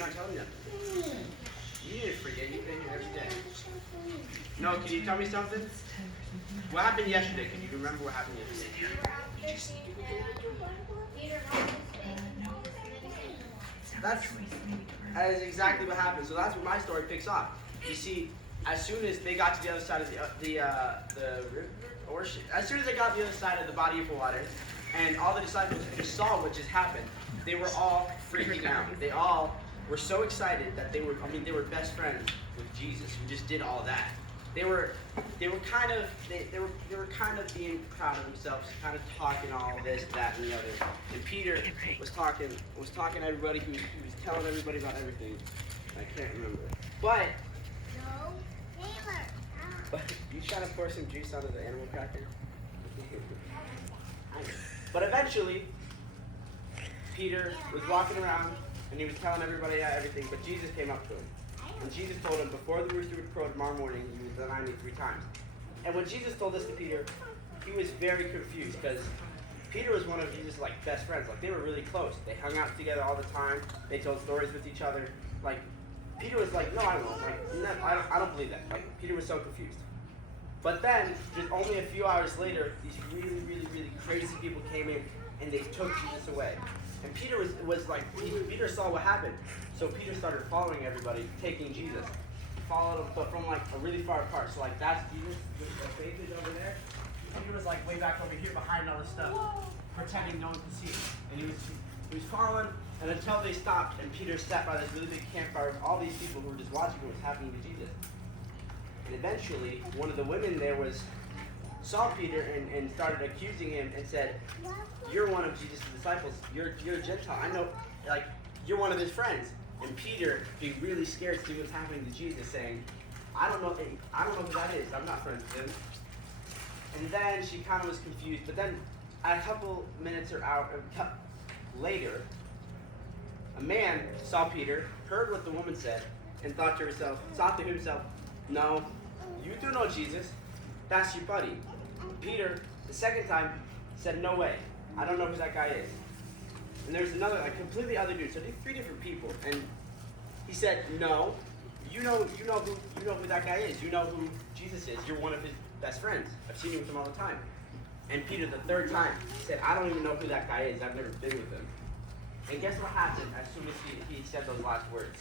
You're not telling me nothing. You need to forget. You've been here every day. No, can you tell me something? What happened yesterday? Can you remember what happened yesterday? That is exactly what happened. So that's where my story picks up. You see, as soon as they got to the other side of the river, or as soon as they got to the other side of the body of water, and all the disciples just saw what just happened, they were all freaking out. They all were so excited that they were best friends with Jesus, who just did all that. They were kind of being proud of themselves, kind of talking all this, that, and the other. And Peter was talking to everybody. He was telling everybody about everything. I can't remember. But you trying to pour some juice onto the animal cracker? But eventually, Peter was walking around and he was telling everybody everything. But Jesus came up to him. And Jesus told him, before the rooster would crow tomorrow morning, you would deny me 3 times. And when Jesus told this to Peter, he was very confused because Peter was one of Jesus' best friends. They were really close. They hung out together all the time. They told stories with each other. Peter was like, no, I won't. No, I don't believe that. Peter was so confused. But then, just only a few hours later, these really, really, really crazy people came in and they took Jesus away. And Peter Peter saw what happened. So Peter started following everybody, taking Jesus. He followed him, but from a really far apart. So that's Jesus, the faith is over there. Peter was way back over here behind all this stuff, pretending no one could see him. And he was following, and until they stopped, and Peter sat by this really big campfire of all these people who were just watching what was happening to Jesus. And eventually, one of the women there saw Peter and started accusing him and said, you're one of Jesus' disciples. You're a Gentile. I know, you're one of his friends. And Peter, being really scared to see what's happening to Jesus, saying, I don't know who that is. I'm not friends with him. And then she kind of was confused. But then, a couple minutes later, a man saw Peter, heard what the woman said, and thought to himself, no, you do know Jesus. That's your buddy. Peter, the second time, said, no way. I don't know who that guy is. And there's another, completely other dude. So 3 different people. And he said, no, you know who that guy is. You know who Jesus is. You're one of his best friends. I've seen you with him all the time. And Peter, the third time, said, I don't even know who that guy is. I've never been with him. And guess what happened as soon as he said those last words?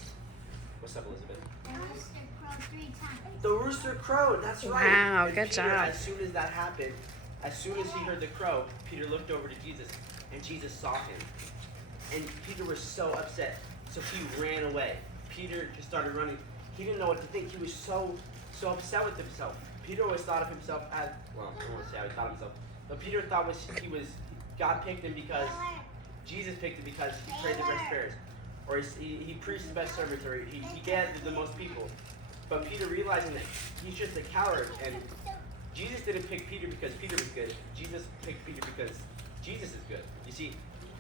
What's up, Elizabeth? The rooster crowed 3 times. The rooster crowed. That's right. Wow, and good Peter, job. As soon as that happened, as soon as he heard the crow, Peter looked over to Jesus, and Jesus saw him. And Peter was so upset, so he ran away. Peter just started running. He didn't know what to think. He was so upset with himself. Peter always thought of himself as, well, I don't want to say how he thought of himself, but Peter thought God picked him because Jesus picked him because he prayed the best prayers, or he preached the best sermons, or he gathered the most people. But Peter, realizing that he's just a coward, and Jesus didn't pick Peter because Peter was good. Jesus picked Peter because Jesus is good. You see,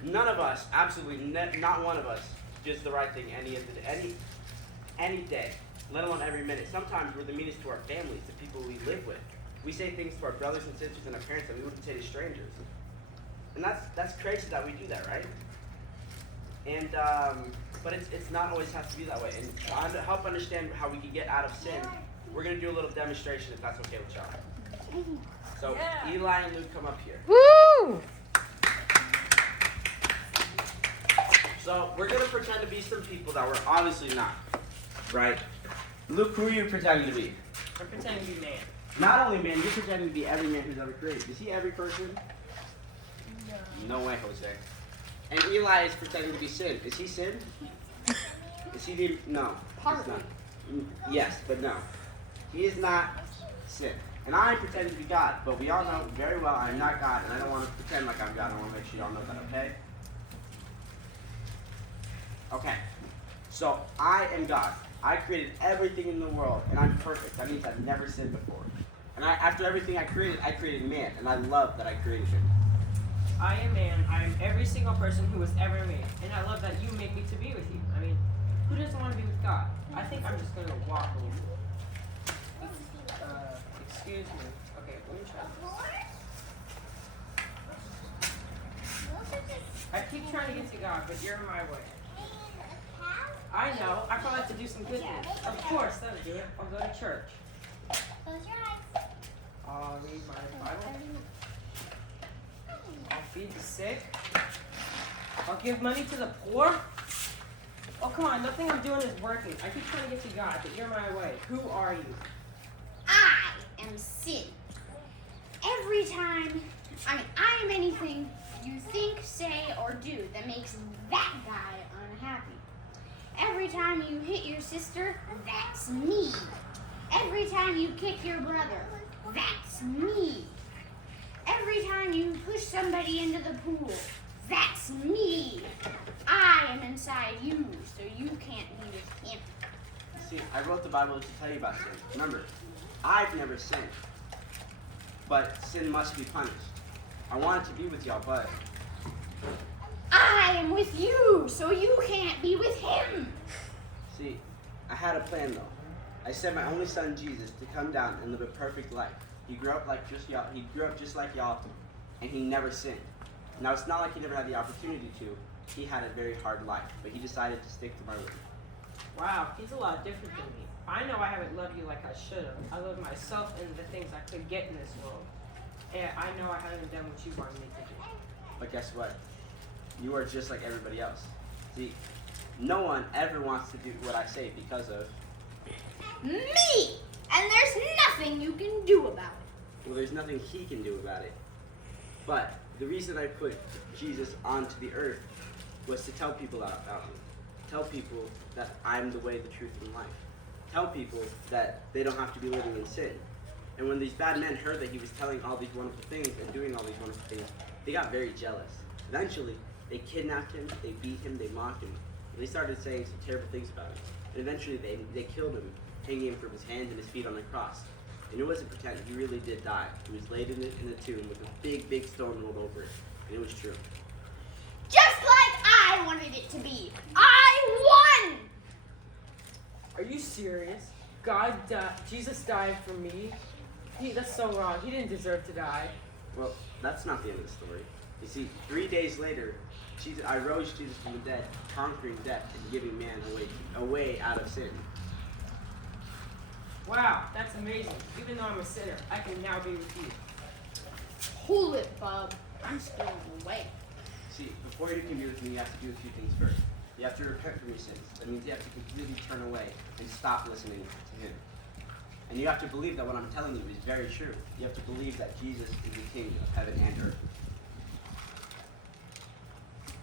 none of us, absolutely not one of us, does the right thing any day, let alone every minute. Sometimes we're the meanest to our families, to people we live with. We say things to our brothers and sisters and our parents that we wouldn't say to strangers. And that's crazy that we do that, right? And but it's not always has to be that way. And to help understand how we can get out of sin, we're going to do a little demonstration if that's okay with y'all. So Eli and Luke, come up here. Woo! So we're going to pretend to be some people that we're obviously not, right? Luke, who are you pretending to be? I'm pretending to be man. Not only man, you're pretending to be every man who's ever created. Is he every person? No way, Jose. And Eli is pretending to be sin. Is he sin? Is he the... No. He's not. Yes, but no. He is not sin. And I am pretending to be God, but we all know very well I'm not God, and I don't want to pretend like I'm God. I want to make sure y'all know that, okay? Okay. So, I am God. I created everything in the world, and I'm perfect. That means I've never sinned before. And after everything I created man, and I love that I created him. I am man. I am every single person who was ever made. And I love that you make me to be with you. I mean, who doesn't want to be with God? I think I'm just going to walk a little bit. Excuse me. Okay, let me try this. I keep trying to get to God, but you're in my way. I know. I probably have to do some good things. Of course, that'll do it. I'll go to church. Close your eyes. I'll read my Bible. I'll feed the sick. I'll give money to the poor. Oh, come on. Nothing I'm doing is working. I keep trying to get to God, but you're my way. Who are you? I am sin. Every time, I am anything you think, say, or do that makes that guy unhappy. Every time you hit your sister, that's me. Every time you kick your brother, that's me. Every time you push somebody into the pool, that's me. I am inside you, so you can't be with him. See, I wrote the Bible to tell you about sin. Remember, I've never sinned. But sin must be punished. I wanted to be with y'all, but I am with you, so you can't be with him. see, I had a plan though. I sent my only son Jesus to come down and live a perfect life. He grew up like just y'all. He grew up just like y'all, and he never sinned. Now it's not like he never had the opportunity to. He had a very hard life, but he decided to stick to my word. Wow, he's a lot different than me. I know I haven't loved you like I should have. I love myself and the things I could get in this world. And I know I haven't done what you wanted me to do. But guess what? You are just like everybody else. See, no one ever wants to do what I say because of, Me! And there's nothing you can do about it. well, there's nothing he can do about it. But the reason I put Jesus onto the earth was to tell people about me. Tell people that I'm the way, the truth, and life. Tell people that they don't have to be living in sin. And when these bad men heard that he was telling all these wonderful things and doing all these wonderful things, they got very jealous. Eventually, they kidnapped him, they beat him, they mocked him. They started saying some terrible things about him. And eventually, they killed him, hanging him from his hands and his feet on the cross. And it wasn't pretend, he really did die. He was laid in the tomb with a big, big stone rolled over it. And it was true. Just like I wanted it to be. I won! Are you serious? Jesus died for me? That's so wrong. He didn't deserve to die. Well, that's not the end of the story. You see, 3 days later, I rose Jesus from the dead, conquering death and giving man a way out of sin. Wow, that's amazing. Even though I'm a sinner, I can now be with you. Hold it, bub. I'm still in the way. See, before you can be with me, you have to do a few things first. You have to repent from your sins. That means you have to completely turn away and stop listening to him. And you have to believe that what I'm telling you is very true. You have to believe that Jesus is the King of heaven and earth.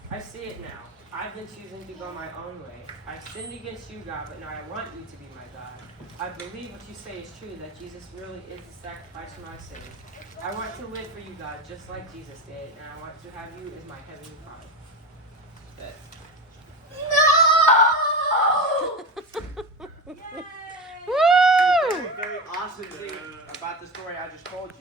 I see it now. I've been choosing to go my own way. I've sinned against you, God, but now I want you to be my God. I believe what you say is true, that Jesus really is the sacrifice for my sins. I want to live for you, God, just like Jesus did, and I want to have you as my heavenly Father. No! Very, very awesome thing about the story I just told you.